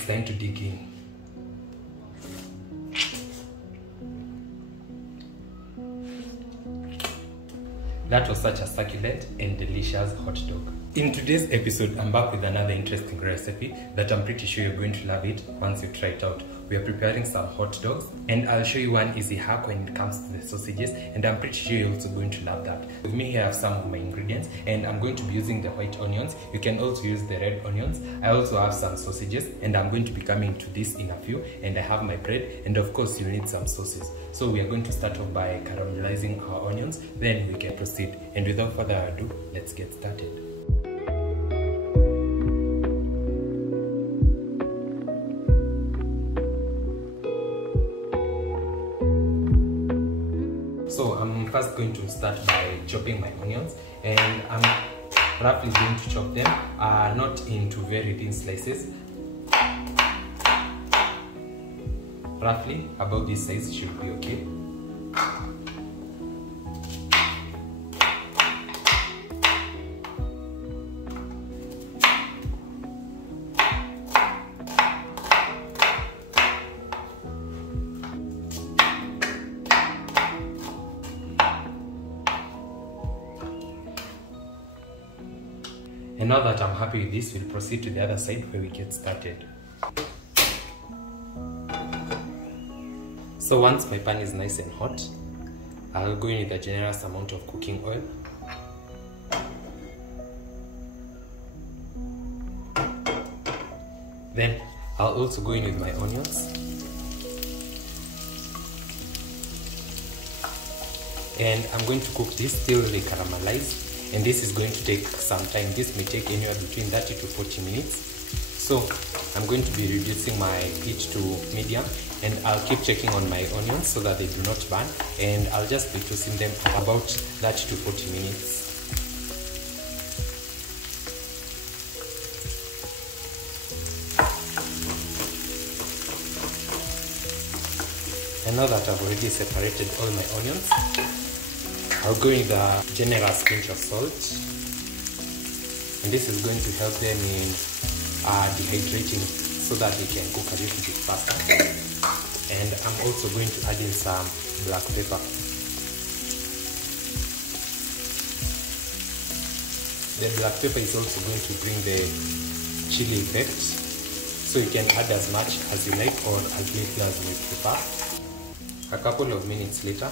it's time to dig in. That was such a succulent and delicious hot dog. In today's episode, I'm back with another interesting recipe that I'm pretty sure you're going to love it once you try it out. We are preparing some hot dogs, and I'll show you one easy hack when it comes to the sausages, and I'm pretty sure you're also going to love that. With me here I have some of my ingredients, and I'm going to be using the white onions. You can also use the red onions. I also have some sausages, and I'm going to be coming to this in a few, and I have my bread, and of course you'll need some sauces. So we are going to start off by caramelizing our onions, then we can proceed. And without further ado, let's get started. So I'm first going to start by chopping my onions, and I'm roughly going to chop them not into very thin slices. Roughly about this size should be okay. And now that I'm happy with this, we'll proceed to the other side where we get started. So once my pan is nice and hot, I'll go in with a generous amount of cooking oil. Then I'll also go in with my onions. And I'm going to cook this till they caramelize. And this is going to take some time. This may take anywhere between 30 to 40 minutes. So I'm going to be reducing my heat to medium, and I'll keep checking on my onions so that they do not burn, and I'll just be toasting them for about 30 to 40 minutes. And now that I've already separated all my onions, I'll go in a generous pinch of salt, and this is going to help them in dehydrating so that they can cook a little bit faster. And I'm also going to add in some black pepper. The black pepper is also going to bring the chili effect, so you can add as much as you like or as little as you prefer. A couple of minutes later,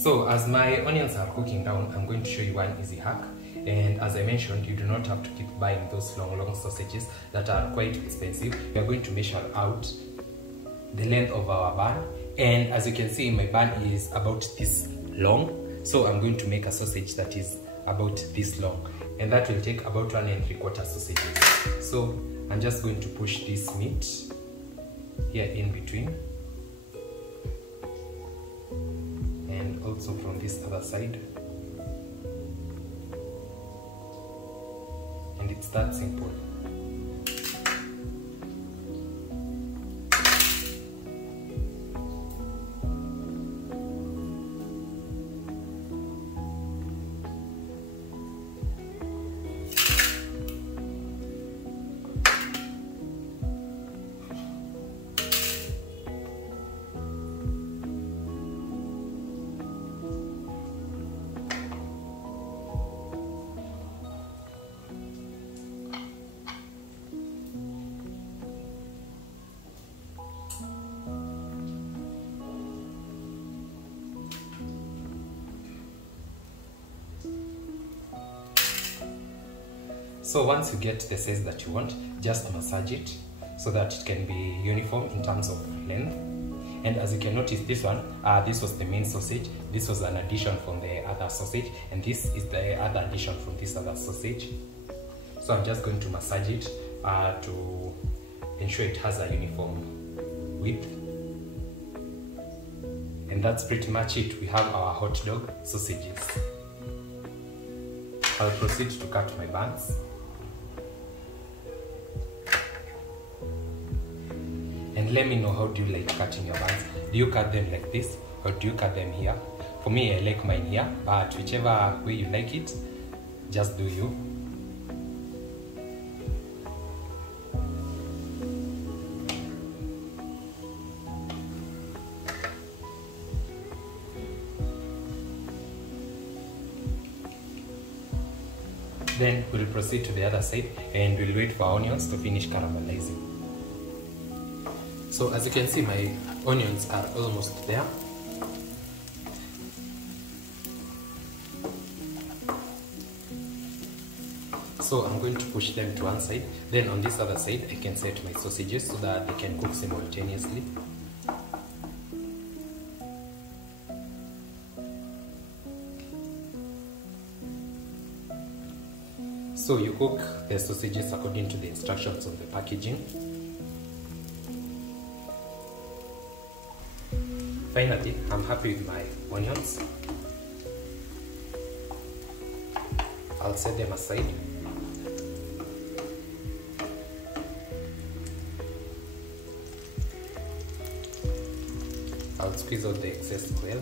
so as my onions are cooking down, I'm going to show you one easy hack. And as I mentioned, you do not have to keep buying those long sausages that are quite expensive. We are going to measure out the length of our bun, and as you can see, my bun is about this long. So I'm going to make a sausage that is about this long, and that will take about 1 3/4 sausages. So I'm just going to push this meat here in between, and also from this other side, and it's that simple. So once you get the size that you want, just massage it so that it can be uniform in terms of length. And as you can notice, this one, this was the main sausage, this was an addition from the other sausage, and this is the other addition from this other sausage. So I'm just going to massage it to ensure it has a uniform width. And that's pretty much it. We have our hot dog sausages. I'll proceed to cut my buns. And let me know, how do you like cutting your buns? Do you cut them like this or do you cut them here? For me, I like mine here, but whichever way you like it, just do you. Then we'll proceed to the other side and we'll wait for onions to finish caramelizing. So as you can see, my onions are almost there. So I'm going to push them to one side. Then on this other side, I can set my sausages so that they can cook simultaneously. So you cook the sausages according to the instructions on the packaging. Finally, I'm happy with my onions. I'll set them aside. I'll squeeze out the excess oil.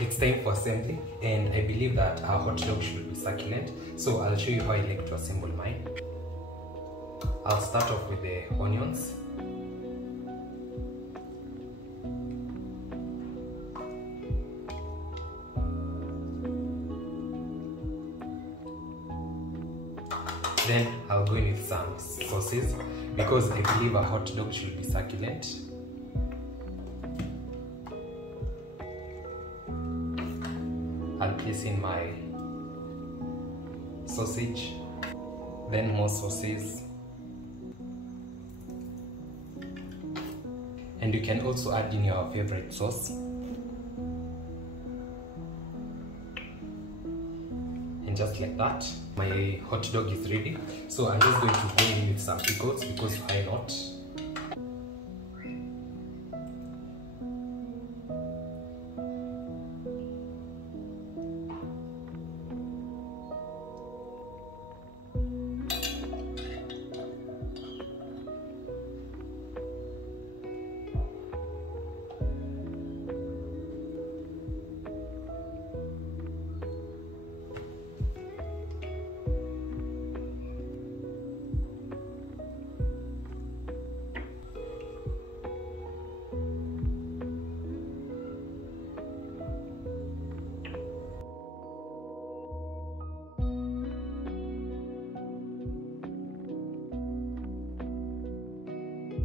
It's time for assembly, and I believe that our hot dog should be succulent, so I'll show you how I like to assemble mine. I'll start off with the onions. Then I'll go in with some sauces because I believe a hot dog should be succulent. I'll place in my sausage, then more sauces, and you can also add in your favorite sauce. And just like that, my hot dog is ready. So I'm just going to go in with some pickles because why not?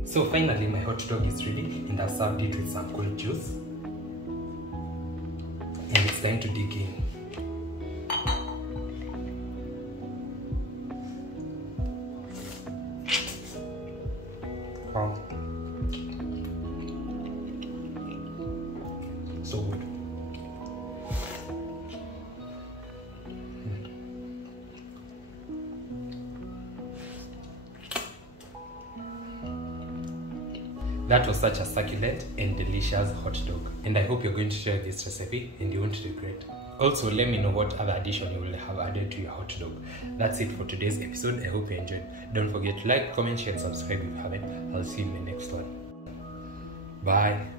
So finally my hot dog is ready, and I've served it with some cold juice. And it's time to dig in. Wow. So good. That was such a succulent and delicious hot dog. And I hope you're going to try this recipe and you won't regret. Also, let me know what other addition you will have added to your hot dog. That's it for today's episode. I hope you enjoyed. Don't forget to like, comment, share, and subscribe if you haven't. I'll see you in the next one. Bye.